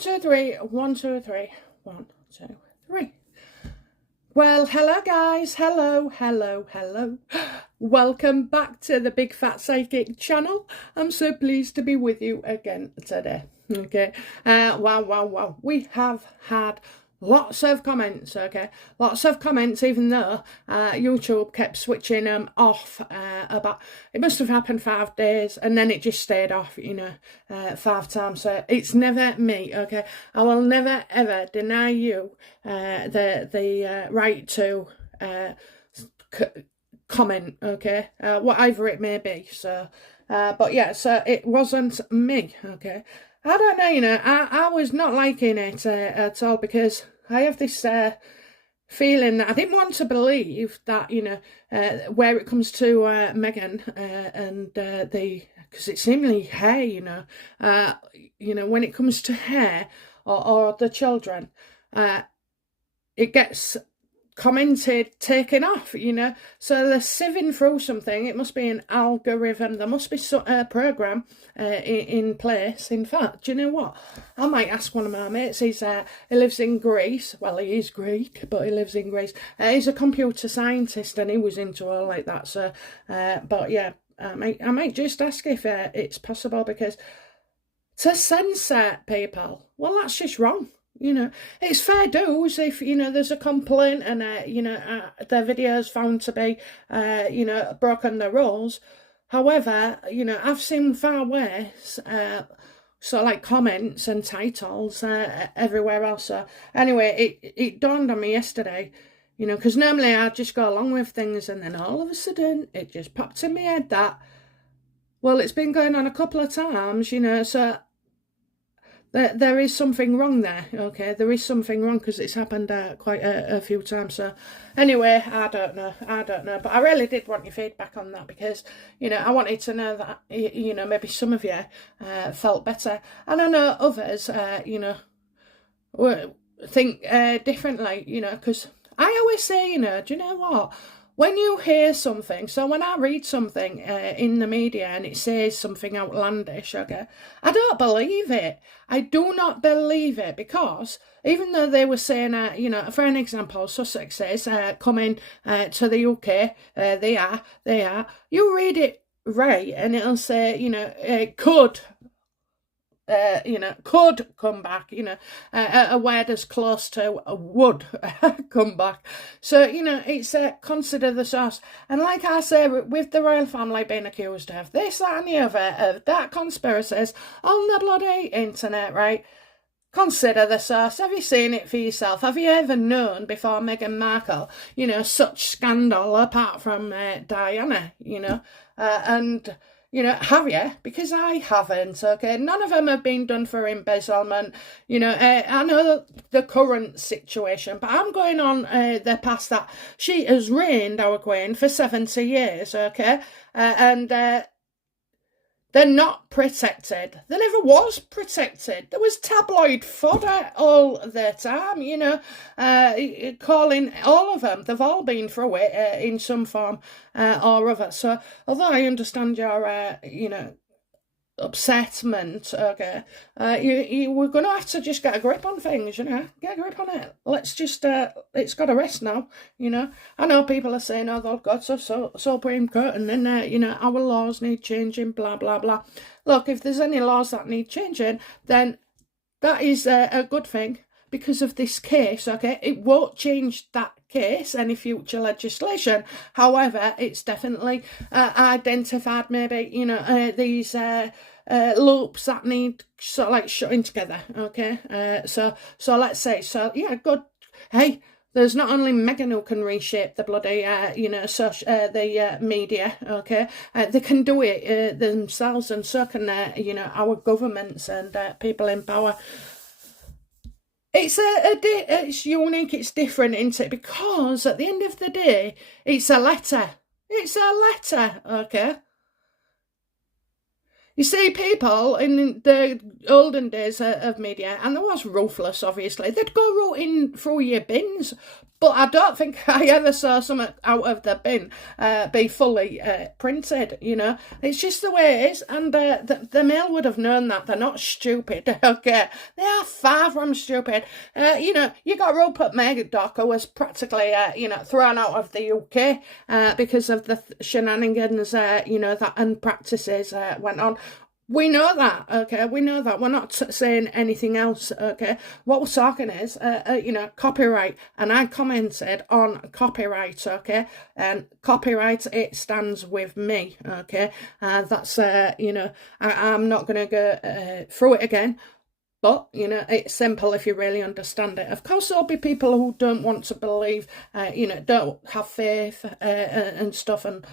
2, 3, 1, 2, 3, 1, 2, 3. Well, hello guys, hello. Welcome back to the Big Fat Psychic channel. I'm so pleased to be with you again today. Okay, wow. We have had lots of comments, okay? Lots of comments, even though YouTube kept switching them off about, it must have happened 5 days and then it just stayed off, 5 times. So it's never me, okay? I will never ever deny you the right to comment, okay? Whatever it may be. So, but yeah, so it wasn't me, okay? I don't know, I was not liking it at all, because I have this feeling that I didn't want to believe that, where it comes to Meghan and because it's seemingly hair, when it comes to hair or the children, it gets commented, taken off, so they're sieving through something. It must be an algorithm, there must be a program in place. In fact, do you know what, I might ask one of my mates. He lives in Greece. Well, he is Greek, but he lives in Greece. He's a computer scientist and he was into all like that. So but yeah, I might just ask if it's possible, because to censor people, well, that's just wrong. It's fair dues if, there's a complaint and, their video's found to be, broken the rules. However, I've seen far worse, sort of like comments and titles everywhere else. So anyway, it dawned on me yesterday, because normally I just go along with things, and then all of a sudden it just popped in my head that, well, it's been going on a couple of times, so there is something wrong there, okay? There is something wrong, because it's happened quite a few times. So anyway, I don't know. But I really did want your feedback on that, because, I wanted to know that, maybe some of you felt better. And I know others, think differently, because I always say, do you know what? When you hear something, so when I read something in the media and it says something outlandish, okay, I don't believe it. I do not believe it, because even though they were saying, for an example, Sussex is coming to the UK, they are, you read it right and it'll say, it could come back, a word as close to a would come back. So, it's consider the source. And like I say, with the royal family being accused of this, that and the other, of dark conspiracies on the bloody internet, right? Consider the source. Have you seen it for yourself? Have you ever known before Meghan Markle, such scandal apart from Diana, and... have you? Because I haven't, okay? None of them have been done for embezzlement. I know the current situation, but I'm going on the past that. She has reigned, our queen, for 70 years, okay? And they're not protected. They never was protected. There was tabloid fodder all the time, calling all of them. They've all been through it in some form or other. So, although I understand your, upsetment, okay, we're going to have to just get a grip on things, get a grip on it. Let's just, it's got to rest now, I know people are saying, oh, they've got Supreme Court, and then, our laws need changing, blah, blah, blah. Look, if there's any laws that need changing, then that is a good thing, because of this case, okay? It won't change that case, any future legislation. However, it's definitely identified maybe, these loops that need sort of like shutting together, okay? So let's say, so yeah, good. Hey, there's not only Meghan who can reshape the bloody, the media, okay? They can do it themselves, and so can, our governments and people in power. It's it's unique, it's different, isn't it? Because at the end of the day, it's a letter. It's a letter, okay? You see, people in the olden days of media, and there was ruthless, obviously, they'd go rooting through your bins, But I don't think I ever saw something out of the bin be fully printed, you know. It's just the way it is. And the Mail would have known that. They're not stupid, okay? They are far from stupid. You know, you got Rupert Murdoch, who was practically, you know, thrown out of the UK because of the shenanigans, you know, that and practices went on. We know that, okay? We know that. We're not saying anything else, okay? What we're talking is, you know, copyright. And I commented on copyright, okay? And copyright, it stands with me, okay? That's, you know, I'm not going to go through it again. But, you know, it's simple if you really understand it. Of course, there'll be people who don't want to believe, you know, don't have faith and stuff. And,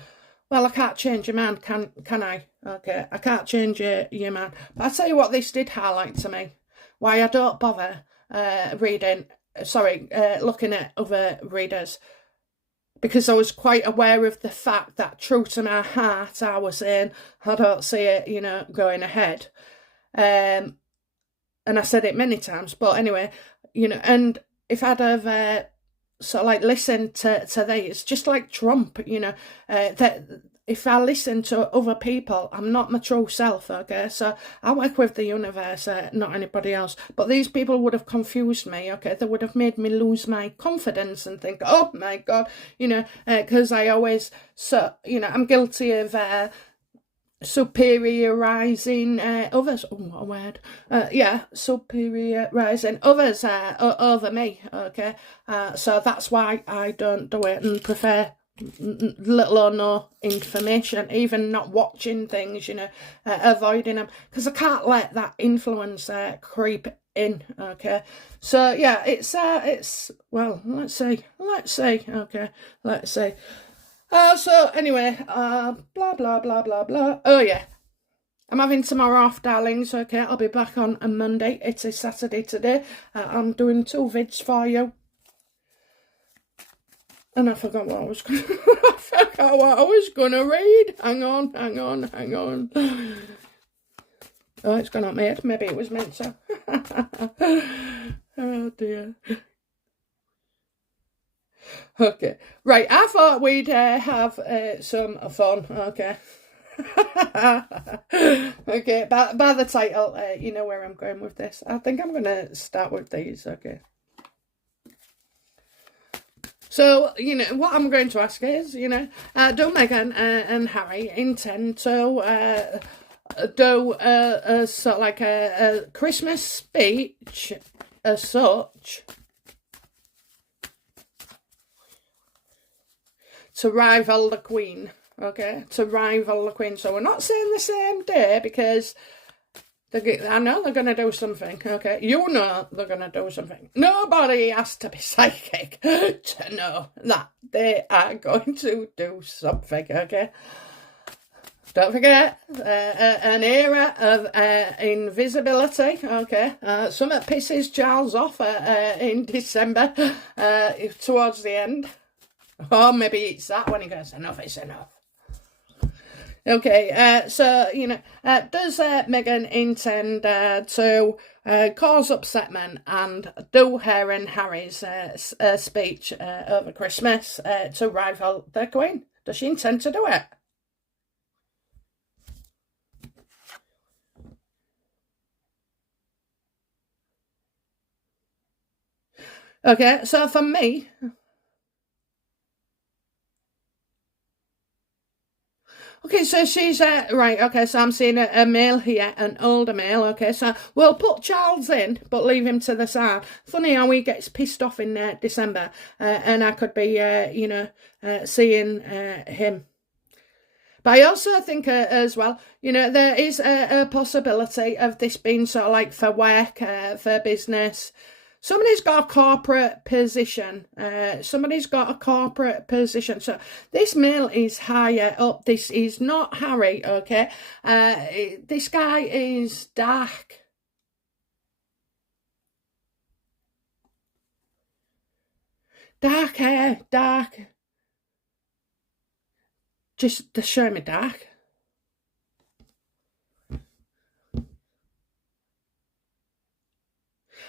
well, I can't change your man, can I? Okay, I can't change your man. But I'll tell you what this did highlight to me. Why I don't bother looking at other readers. Because I was quite aware of the fact that true to my heart, I was saying, I don't see it, you know, going ahead. And I said it many times, but anyway, you know, and if I'd have sort of like listened to these, just like Trump, you know, that if I listen to other people, I'm not my true self, okay? So I work with the universe, not anybody else. But these people would have confused me, okay? They would have made me lose my confidence and think, oh my God, you know, because I always, you know, I'm guilty of superiorizing others. Oh, what a word. Yeah, superiorizing others over me, okay? So that's why I don't do it and prefer little or no information, even not watching things, you know, avoiding them, because I can't let that influence creep in, okay? So yeah, it's well, let's see, okay, let's see. So anyway, blah, blah, blah, blah, blah. Oh, yeah. I'm having tomorrow off, darlings, okay? I'll be back on a Monday. It is Saturday today. I'm doing 2 vids for you. And I forgot what I was going to read. Hang on. Oh, it's gone up made. Maybe it was meant to. Oh, dear. Okay, right, I thought we'd have some fun, okay. Okay, by the title, you know where I'm going with this. I think I'm going to start with these, okay. So, you know, what I'm going to ask is, you know, do Meghan and Harry intend to do sort of like a Christmas speech as such to rival the Queen, okay? To rival the Queen. So we're not saying the same day because I know they're going to do something, okay? You know they're going to do something. Nobody has to be psychic to know that they are going to do something, okay? Don't forget, an era of invisibility, okay? Something pisses Charles off in December towards the end. Or maybe it's that when he goes, enough is enough. Okay, so, you know, does Meghan intend to cause upsetment and do her and Harry's speech over Christmas to rival the Queen? Does she intend to do it? Okay, so for me... Okay, so she's, right, okay, so I'm seeing a male here, an older male, okay, so we'll put Charles in, but leave him to the side. Funny how he gets pissed off in December, and I could be, you know, seeing him. But I also think as well, you know, there is a possibility of this being sort of like for work, for business. Somebody's got a corporate position. Somebody's got a corporate position. So this male is higher up. This is not Harry, okay? This guy is dark. Dark hair, dark. Just show me dark.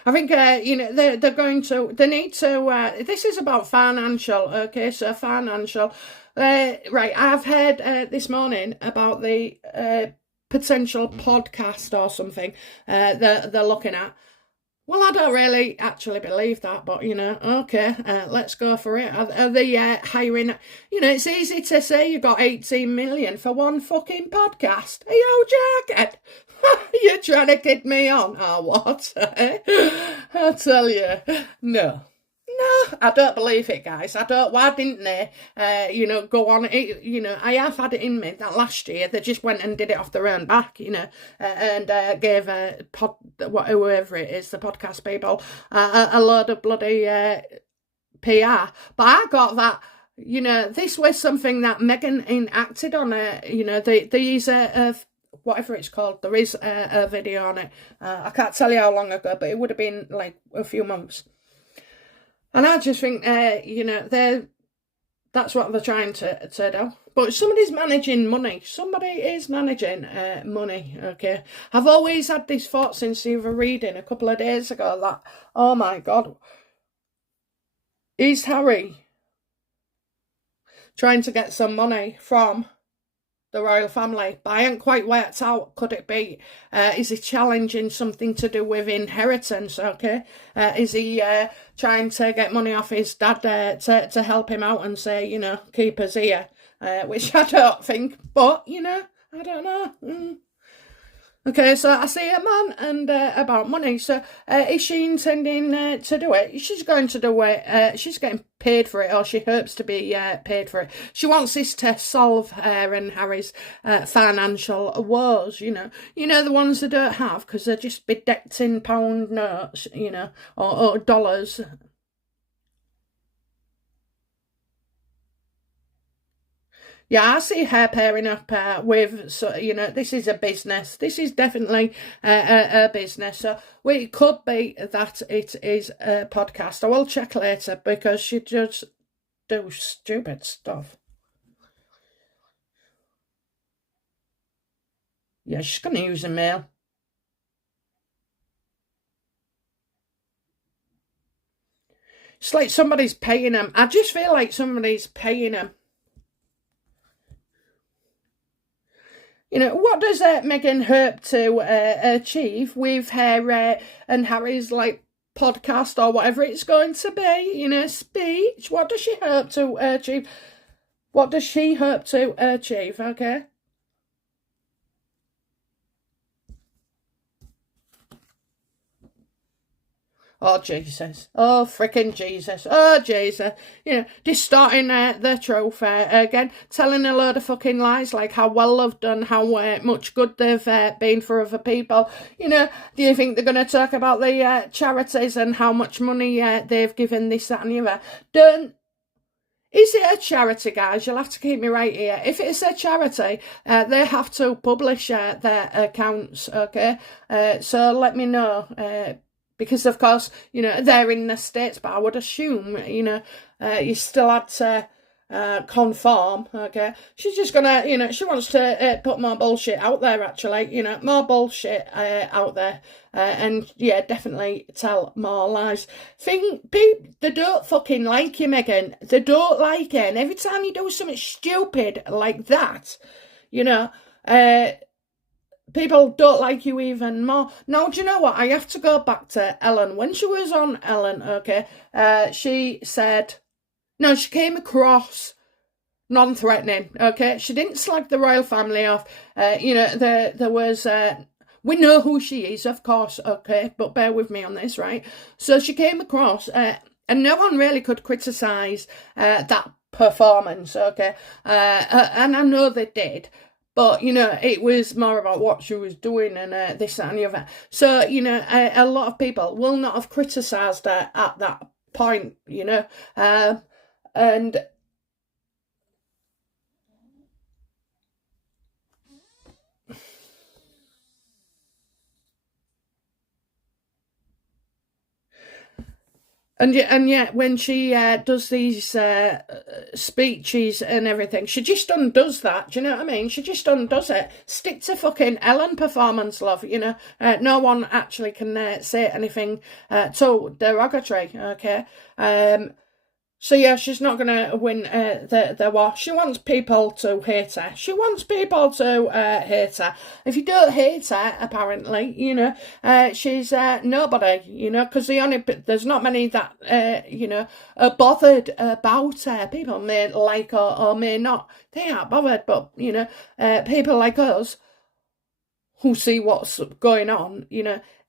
I think, they're going to, they need to, this is about financial, okay, so financial. Right, I've heard this morning about the potential podcast or something they're looking at. Well, I don't really actually believe that, but okay, let's go for it. Are they hiring? It's easy to say you got 18 million for one fucking podcast. Are you joking? You're trying to kid me on, or what? I tell you, no. No, I don't believe it, guys. I don't. Why didn't they, go on? I have had it in me that last year they just went and did it off their own back, and gave whoever it is, the podcast people, a load of bloody PR. But I got that. This was something that Meghan enacted on. These whatever it's called. There is a video on it. I can't tell you how long ago, but it would have been like a few months. And I just think, that's what they're trying to do. But somebody's managing money. Somebody is managing money, okay? I've always had this thought since you were reading a couple of days ago that, oh my God, is Harry trying to get some money from the royal family? But I ain't quite worked out, could it be? Is he challenging something to do with inheritance, okay? Is he trying to get money off his dad to help him out and say, keep us here? Which I don't think, but, I don't know. Okay, so I see a man and about money. So is she intending to do it? She's going to do it. She's getting paid for it, or she hopes to be paid for it. She wants this to solve her and Harry's financial woes, the ones they don't have because they're just bedecked in pound notes, or dollars. Yeah, I see her pairing up with, so this is a business. This is definitely a business. So it could be that it is a podcast. I will check later because she just do stupid stuff. Yeah, she's going to use a mail. It's like somebody's paying them. I just feel like somebody's paying them. What does Meghan hope to achieve with her and Harry's podcast or whatever it's going to be? Speech. What does she hope to achieve? What does she hope to achieve? Okay. Oh, Jesus. Oh, freaking Jesus. Oh, Jesus. Distorting the truth again, telling a load of fucking lies, like how well they've done, how much good they've been for other people. Do you think they're going to talk about the charities and how much money they've given this, that and the other? Is it a charity, guys? You'll have to keep me right here. If it's a charity, they have to publish their accounts, okay? So let me know. Because, of course, they're in the States, but I would assume, you still had to conform, okay? She's just gonna, she wants to put more bullshit out there, actually, more bullshit out there. And, yeah, definitely tell more lies. People, they don't fucking like you, Meghan. They don't like you. And every time you do something stupid like that, people don't like you even more. Now, do you know what? I have to go back to Ellen. When she was on Ellen, okay, she said, no, she came across non-threatening, okay? She didn't slag the royal family off. There was, we know who she is, of course, okay, but bear with me on this, right? So she came across, and no one really could criticise that performance, okay? And I know they did. But, it was more about what she was doing and this, that and the other. So, a lot of people will not have criticised her at that point, and And yet, when she does these speeches and everything, she just undoes that. Do you know what I mean? She just undoes it. Stick to fucking Ellen performance, love. No one actually can say anything so derogatory. Okay. So yeah, she's not gonna win the war. She wants people to hate her. She wants people to hate her. If you don't hate her, apparently, she's nobody. Because there's not many that are bothered about her. People may like her or may not. They aren't bothered, but people like us who see what's going on,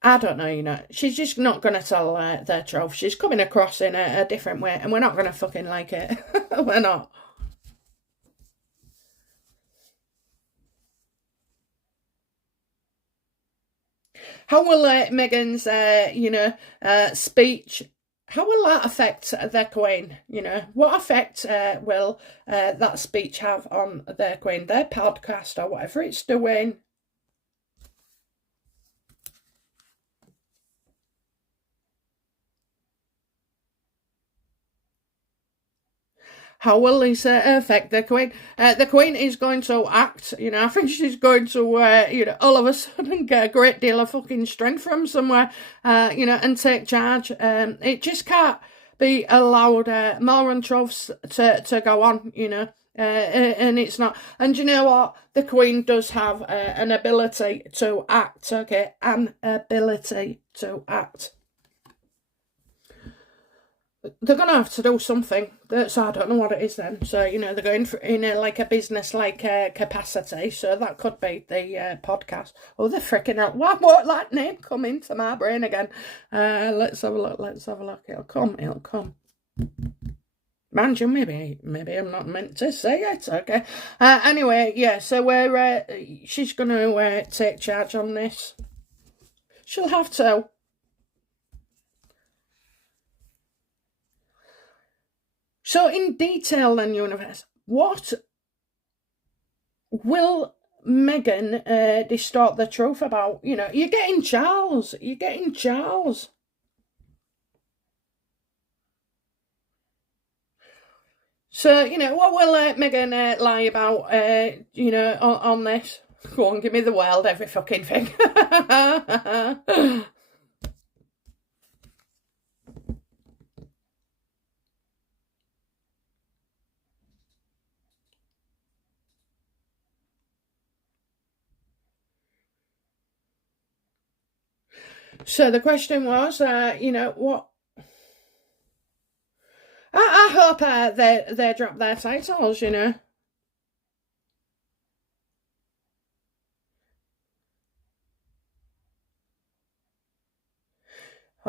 I don't know, she's just not going to tell their truth. She's coming across in a different way, and we're not going to fucking like it. We're not. How will Meghan's, speech, how will that affect their queen? What effect will that speech have on their queen, their podcast, or whatever it's doing? How will this affect the Queen? The Queen is going to act, I think she's going to, all of a sudden get a great deal of fucking strength from somewhere, and take charge. It just can't be allowed more untruths to go on, and it's not. And you know what? The Queen does have an ability to act, okay? An ability to act. They're going to have to do something. So I don't know what it is then. So, they're going in a business-like capacity. So that could be the podcast. Oh, the freaking hell. Why won't that name come into my brain again? Let's have a look. It'll come. Mind you, maybe I'm not meant to say it. Okay. Anyway, yeah. So she's going to take charge on this. She'll have to. So in detail then, universe, what will Meghan distort the truth about? You're getting Charles. So, what will Meghan lie about, on this? Go on, give me the world, every fucking thing. So the question was, what? I hope they drop their titles,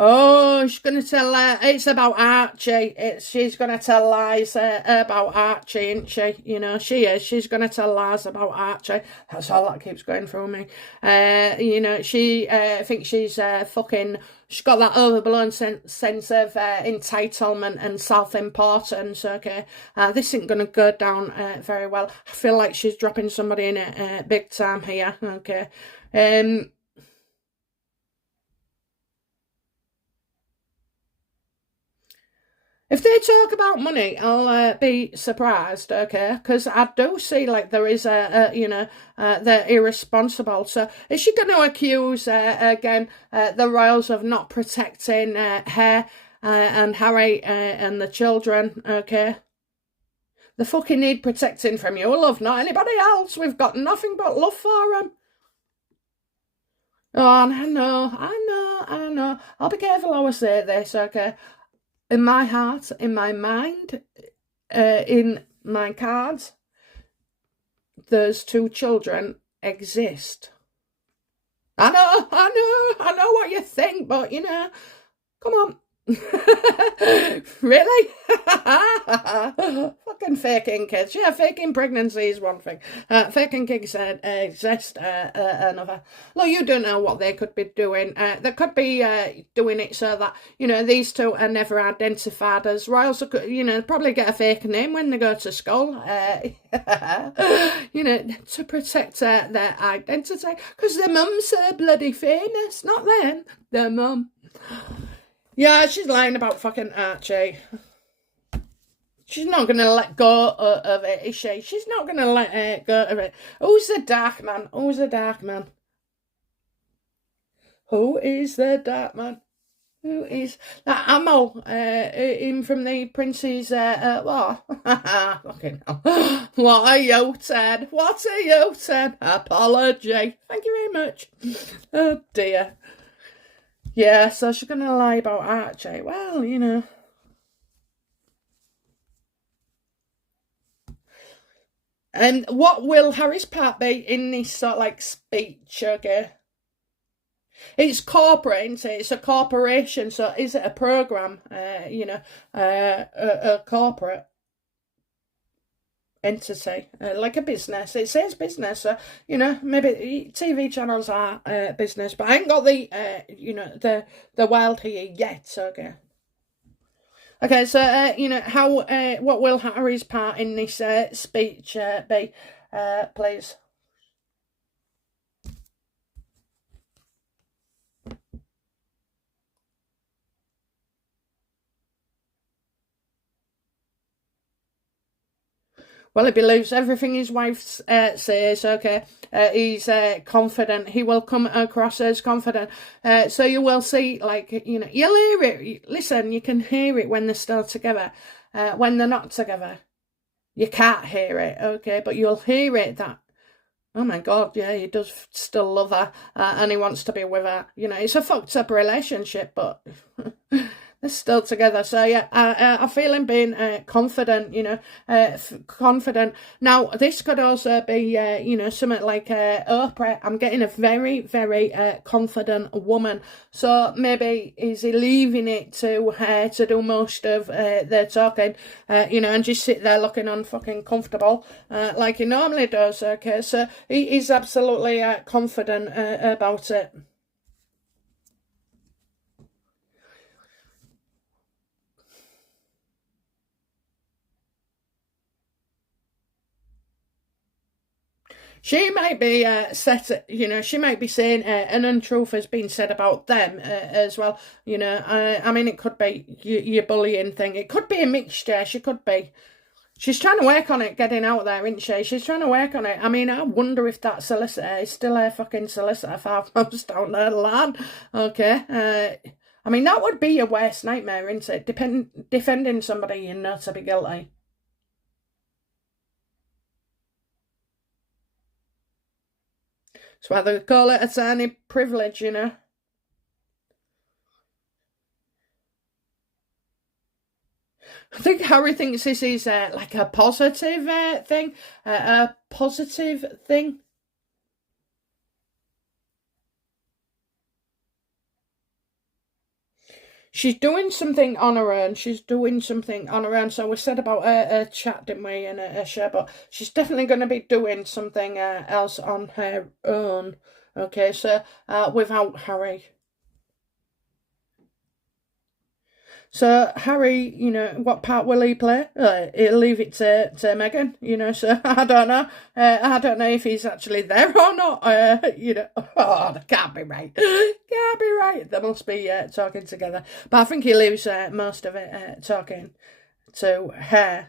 Oh, she's going to tell it's about Archie. She's going to tell lies about Archie, isn't she? She is. She's going to tell lies about Archie. That's all that keeps going through me. She thinks she's fucking... She's got that overblown sense of entitlement and self-importance, okay? This isn't going to go down very well. I feel like she's dropping somebody in it big time here, okay? If they talk about money, I'll be surprised, okay? Because I do see like there is they're irresponsible. So is she going to accuse again the royals of not protecting her and Harry and the children? Okay, they fucking need protecting from you, love, not anybody else. We've got nothing but love for them. Oh, I know. I'll be careful how I say this, okay? In my heart, in my mind, in my cards, those two children exist. I know what you think, but come on. Really? Fucking faking kids. Yeah, faking pregnancy is one thing. Faking kids exist another. Look, you don't know what they could be doing. They could be doing it so that, these two are never identified as royals. Probably get a fake name when they go to school. To protect their identity. Because their mum's so bloody famous. Not them, their mum. Yeah, she's lying about fucking Archie. She's not going to let go of it, is she? She's not going to let go of it. Who's the dark man? Who's the dark man? Who is the dark man? Who is that Ammo? In from the Prince's War. Fucking hell. What a U-turn. What a U-turn. Apology. Thank you very much. Oh dear. Yeah, so she's going to lie about Archie. Well, you know. And what will Harry's part be in this sort of like speech, okay? It's corporate, isn't it? It's a corporation, so is it a programme? You know, a corporate entity, like a business. It says business, so, you know, maybe TV channels are business, but I ain't got the, you know, the world here yet, okay? Okay, so, you know, what will Harry's part in this speech be, please? Well, he believes everything his wife says, okay? He's confident. He will come across as confident. So you will see, like, you know, you'll hear it. Listen, you can hear it when they're still together. When they're not together, you can't hear it, okay? But you'll hear it that, oh my God, yeah, he does still love her and he wants to be with her. You know, it's a fucked up relationship, but they're still together. So yeah, I feel him being confident, you know, confident. Now, this could also be, you know, something like Oprah. I'm getting a very, very confident woman. So maybe is he leaving it to her to do most of their talking, you know, and just sit there looking fucking comfortable like he normally does, okay? So he is absolutely confident about it. She might be you know, she might be saying an untruth has been said about them as well. You know, I mean, it could be your bullying thing. It could be a mixture. She could be. She's trying to work on it, getting out there, isn't she? She's trying to work on it. I mean, I wonder if that solicitor is still a fucking solicitor 5 months down the line. Okay. I mean, that would be your worst nightmare, isn't it? Defending somebody you know to be guilty. That's why they call it a tiny privilege, you know. I think Harry thinks this is like a positive thing. A positive thing. She's doing something on her own. She's doing something on her own. So we said about a chat, didn't we, and a share, but she's definitely going to be doing something else on her own. Okay, so without Harry. So Harry, you know, what part will he play? He'll leave it to Meghan, you know. So I don't know. I don't know if he's actually there or not. You know, oh, that can't be right. Can't be right. They must be talking together. But I think he leaves most of it talking to her.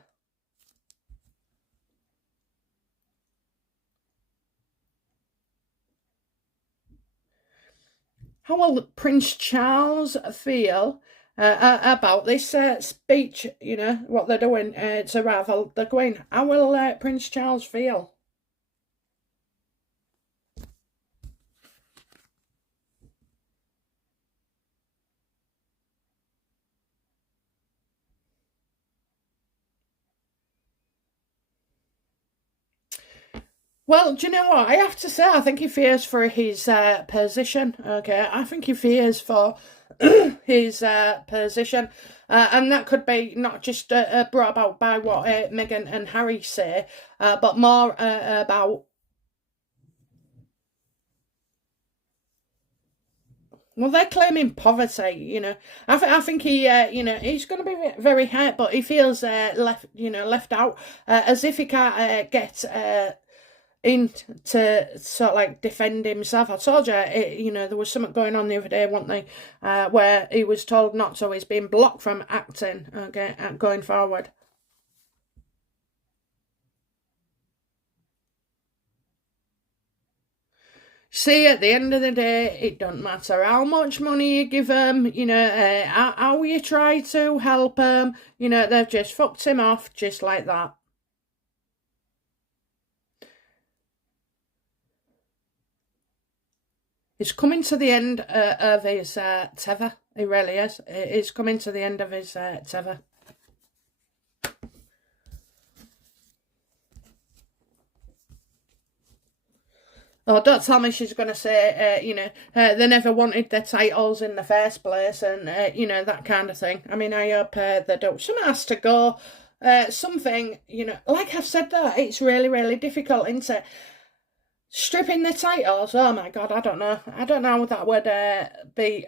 How will Prince Charles feel about this speech, you know, what they're doing to rival the Queen? How will Prince Charles feel? Well, do you know what? I have to say, I think he fears for his position. Okay, I think he fears for his position, and that could be not just brought about by what Meghan and Harry say, but more about. Well, they're claiming poverty, you know. I think he, you know, he's going to be very hurt, but he feels left, you know, left out, as if he can't get in to sort of like defend himself. I told you, there was something going on the other day, wasn't there, where he was told not to. He's been blocked from acting, okay, going forward. See, at the end of the day, it don't matter how much money you give them, how you try to help them, they've just fucked him off just like that. He's coming to the end of his tether. He really is. He's coming to the end of his tether. Oh, don't tell me she's going to say, they never wanted their titles in the first place and, that kind of thing. I mean, I hope they don't. Something has to go. Something, like I've said though, it's really, really difficult, isn't it? Stripping the titles, oh my God, I don't know. I don't know how that would be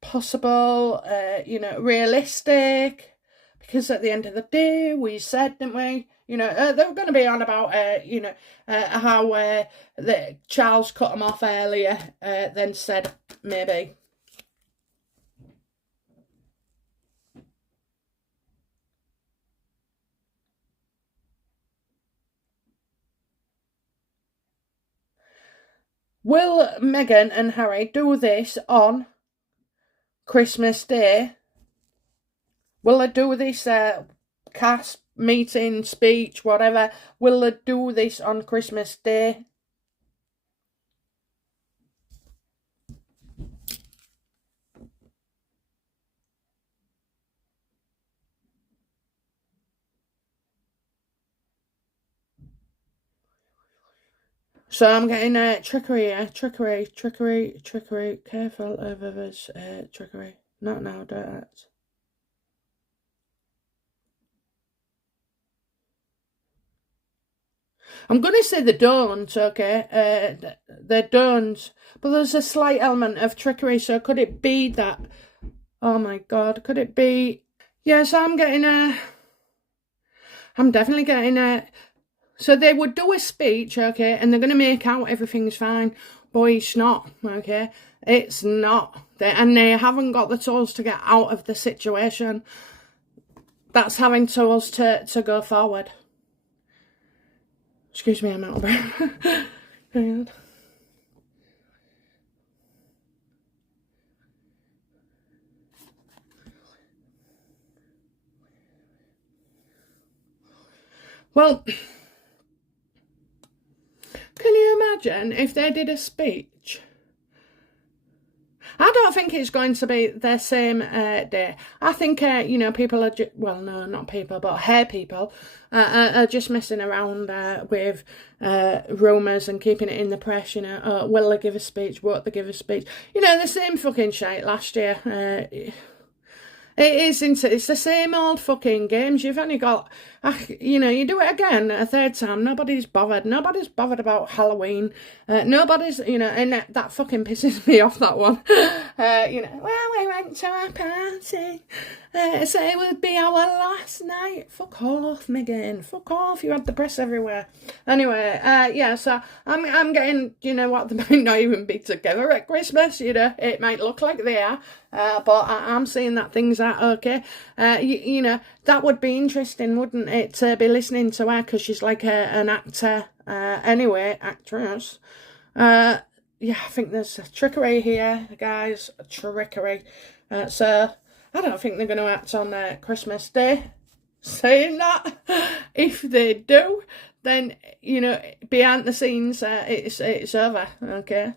possible, realistic. Because at the end of the day, we said, didn't we? They were going to be on about, how Charles cut them off earlier, then said maybe. Will Meghan and Harry do this on Christmas Day? Will they do this cast meeting, speech, whatever? Will they do this on Christmas Day? So I'm getting trickery, trickery. Careful of others, trickery. Not now, don't act. I'm going to say they don't, okay? They don't. But there's a slight element of trickery, so could it be that... Oh my God, could it be... Yes, I'm getting I'm definitely getting So they would do a speech, okay, and they're going to make out everything's fine. But it's not, okay? It's not. And they haven't got the tools to get out of the situation. That's having tools to go forward. Excuse me, I'm out of breath. Hang on. Well, can you imagine if they did a speech? I don't think it's going to be the same day. I think, people are, well, no, not people, but hair people are just messing around with rumours and keeping it in the press, will they give a speech, won't they give a speech? The same fucking shit last year. It is, isn't it? It's the same old fucking games. You've only got, you do it again a third time. Nobody's bothered. Nobody's bothered about Halloween. Nobody's, and that fucking pisses me off, that one. Well, we went to a party. So it would be our last night. Fuck off, Meghan. Fuck off. You had the press everywhere. Anyway, so I'm getting, what, they might not even be together at Christmas, It might look like they are. But I'm seeing that things are okay. That would be interesting, wouldn't it, to be listening to her, because she's like an actor, actress. I think there's a trickery here, guys, trickery. So I don't think they're going to act on Christmas Day. Saying that, if they do, then, behind the scenes, it's over, okay?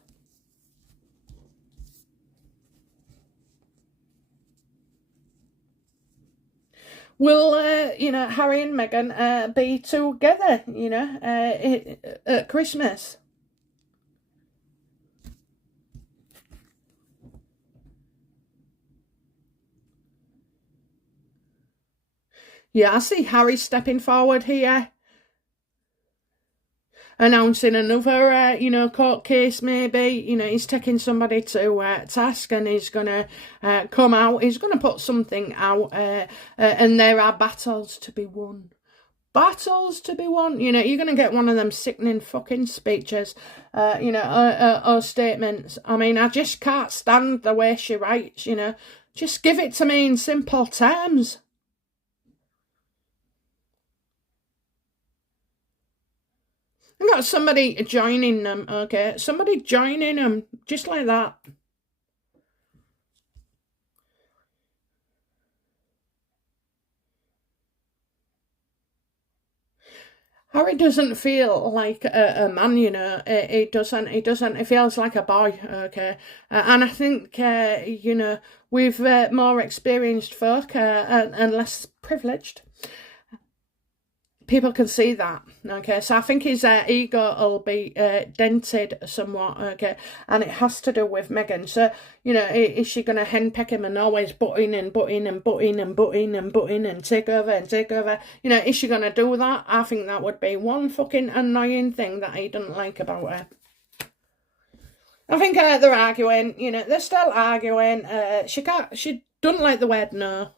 Will, Harry and Meghan be together, at Christmas? Yeah, I see Harry stepping forward here, announcing another, court case maybe. He's taking somebody to task, and he's going to come out. He's going to put something out, and there are battles to be won. battles to be won. You know, you're going to get one of them sickening fucking speeches, or statements. I mean, I just can't stand the way she writes, you know. Just give it to me in simple terms. I've got somebody joining them, okay? Somebody joining them, just like that. Harry doesn't feel like a man, you know. He doesn't. He feels like a boy, okay. And I think, you know, we've more experienced folk and less privileged. People can see that, okay. So I think his ego will be dented somewhat, okay. And it has to do with Meghan. So, you know, is she going to henpeck him and always butt in and butt in and butt in and butt in and butt in and take over and take over? You know, is she going to do that? I think that would be one fucking annoying thing that he doesn't like about her. I think they're arguing, you know, they're still arguing. She doesn't like the word no.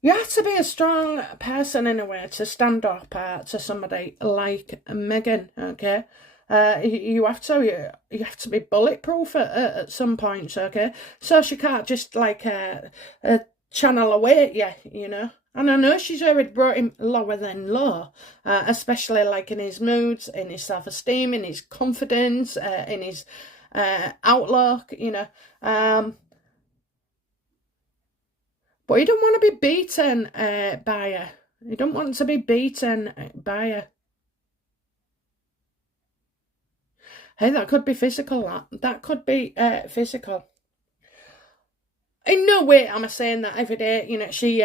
You have to be a strong person in a way to stand up to somebody like Meghan, okay? You have to be bulletproof at some points, okay? So she can't just like channel away at you, you know? And I know she's already brought him lower than low, especially like in his moods, in his self-esteem, in his confidence, in his outlook, you know. But you don't want to be beaten by her. You don't want to be beaten by her. Hey, that could be physical, that could be physical. In no way am I saying that every day, you know, she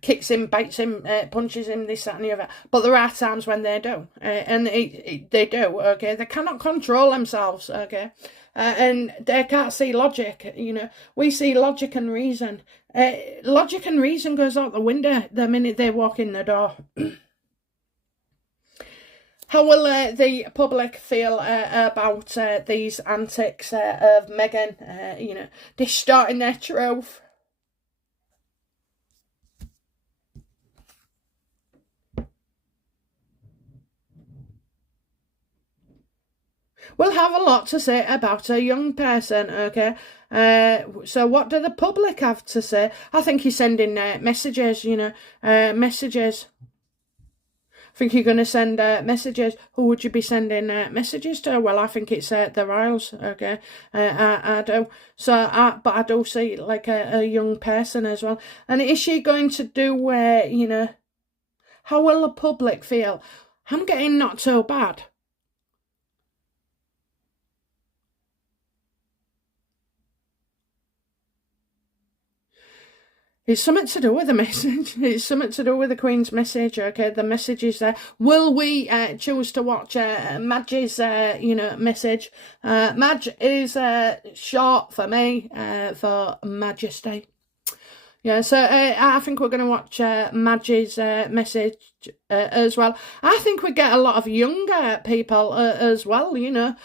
kicks him, bites him, punches him, this, that and the other. But there are times when they do. And they do, okay? They cannot control themselves, okay? And they can't see logic, you know. We see logic and reason. Logic and reason goes out the window the minute they walk in the door. How will the public feel about these antics of Meghan, you know, distorting their truth? We'll have a lot to say about a young person, okay? So what do the public have to say? I think he's sending messages, you know, messages. I think you're going to send messages. Who would you be sending messages to? Well, I think it's the Royals, okay? I do. So, but I do see like a young person as well. And is she going to do, you know, how will the public feel? I'm getting not so bad. It's something to do with the message. It's something to do with the Queen's message, okay? The message is there. Will we choose to watch Madge's, you know, message? Madge is short for me, for Majesty. Yeah, so I think we're going to watch Madge's message as well. I think we get a lot of younger people as well, you know.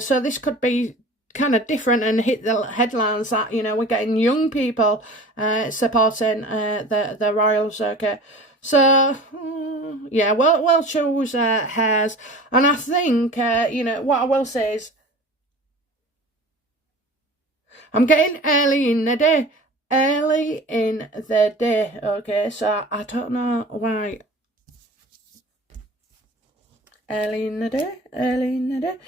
So this could be kind of different and hit the headlines that, you know, we're getting young people supporting the Royals, okay? So, yeah, we'll choose hairs. And I think, you know, what I will say is I'm getting early in the day. Early in the day, okay? So I don't know why. Early in the day.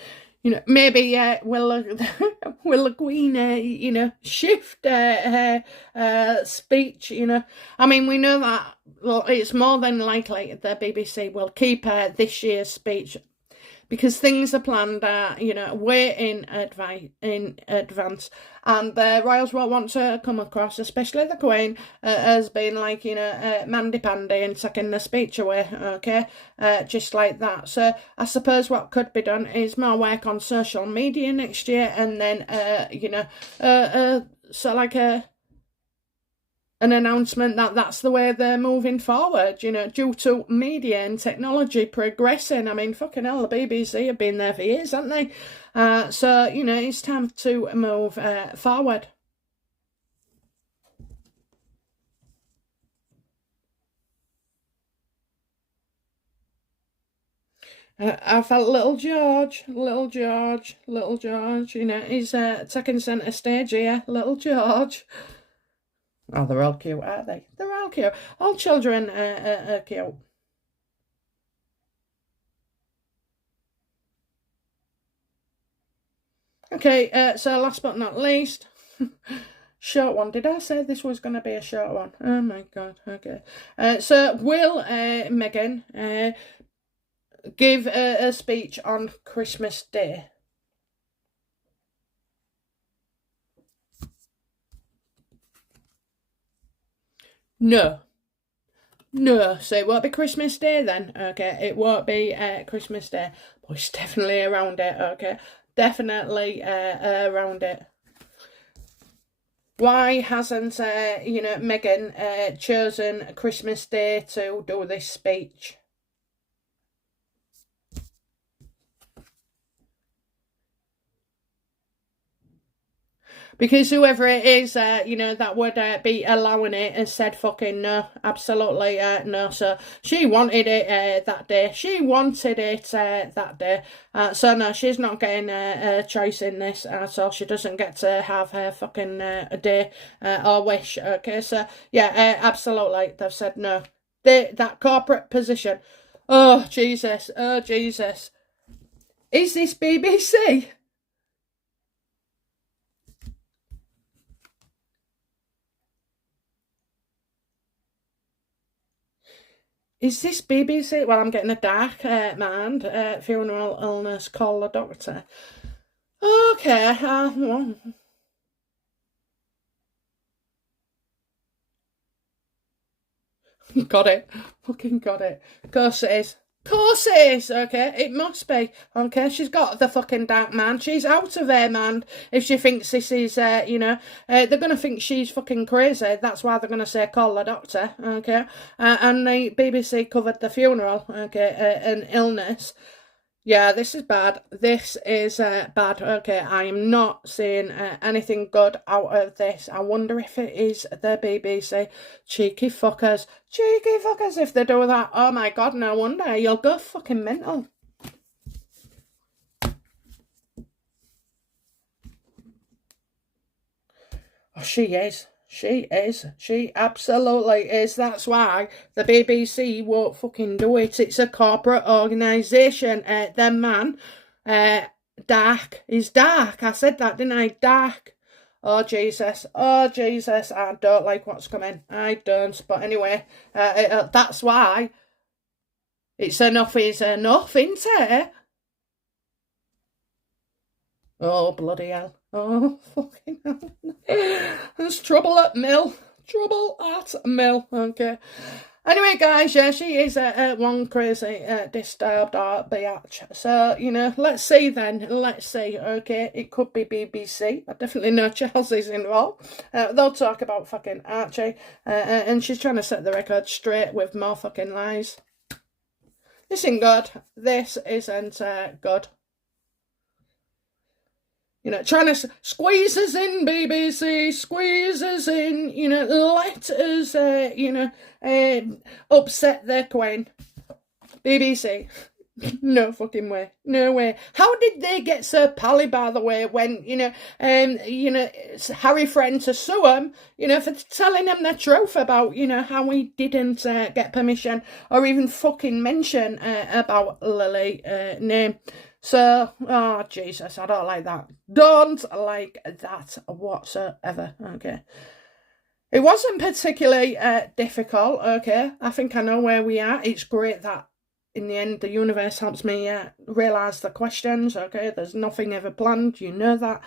You know, maybe will the Queen, you know, shift her speech, you know. I mean, we know that, well, it's more than likely the BBC will keep this year's speech because things are planned, you know, way in advance. And the Royals won't want to come across, especially the Queen, as being like, you know, mandy-pandy and taking the speech away, okay? Just like that. So I suppose what could be done is more work on social media next year and then, you know, so like an announcement that that's the way they're moving forward, you know, due to media and technology progressing. I mean, fucking hell, the BBC have been there for years, haven't they? So, you know, it's time to move forward. I felt little George, you know, he's taking centre stage here, little George. Oh, they're all cute, aren't they? They're all cute. All children are cute. Okay, so last but not least, short one. Did I say this was going to be a short one? Oh my God, okay. So will Meghan give a speech on Christmas Day? No. No, so it won't be Christmas Day then, okay? It won't be Christmas Day, but it's definitely around it, okay? Definitely around it. Why hasn't, Meghan chosen Christmas Day to do this speech? Because whoever it is, that would be allowing it has said fucking no, absolutely no. So she wanted it that day. She wanted it that day. So no, she's not getting a choice in this. So she doesn't get to have her fucking a day or wish. Okay, so yeah, absolutely. They've said no. That corporate position. Oh, Jesus. Oh, Jesus. Is this BBC? Is this BBC? Well, I'm getting a dark mind. Funeral illness, call the doctor. Okay. Well. Got it. Fucking got it. Of course it is. Of course it is, okay? It must be, okay? She's got the fucking dark mind. She's out of her mind if she thinks this is, they're going to think she's fucking crazy. That's why they're going to say, call the doctor, okay? And the BBC covered the funeral, okay, an illness. Yeah, this is bad. This is bad. Okay, I am not seeing anything good out of this. I wonder if it is the BBC. Cheeky fuckers. Cheeky fuckers if they do that. Oh my God, no wonder. You'll go fucking mental. Oh, she is. She is. She absolutely is. That's why the BBC won't fucking do it. It's a corporate organisation. The man, dark, is dark. I said that, didn't I? Dark. Oh, Jesus. Oh, Jesus. I don't like what's coming. I don't. But anyway, that's why it's enough is enough, isn't it? Oh, bloody hell. Oh, fucking hell. There's trouble at mill. Trouble at mill. Okay. Anyway, guys, yeah, she is one crazy, disturbed biatch. So, let's see then. Let's see, okay? It could be BBC. I definitely know Chelsea's involved. They'll talk about fucking Archie. And she's trying to set the record straight with more fucking lies. This isn't good. This isn't good. Trying to squeeze us in, BBC, squeeze us in, let us, upset their queen. BBC. No fucking way. No way. How did they get so pally, by the way, when, it's Harry Friend to sue them, for telling them the truth about, how we didn't get permission or even fucking mention about Lily name. So, oh, Jesus, I don't like that. Don't like that whatsoever, okay? It wasn't particularly difficult, okay? I think I know where we are. It's great that in the end the universe helps me realise the questions, okay? There's nothing ever planned, you know that.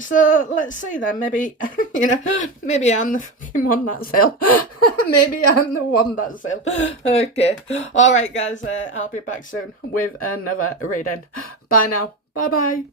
So let's see then, maybe, maybe I'm the fucking one that's ill. Maybe I'm the one that's ill. Okay. All right, guys, I'll be back soon with another reading. Bye now. Bye-bye.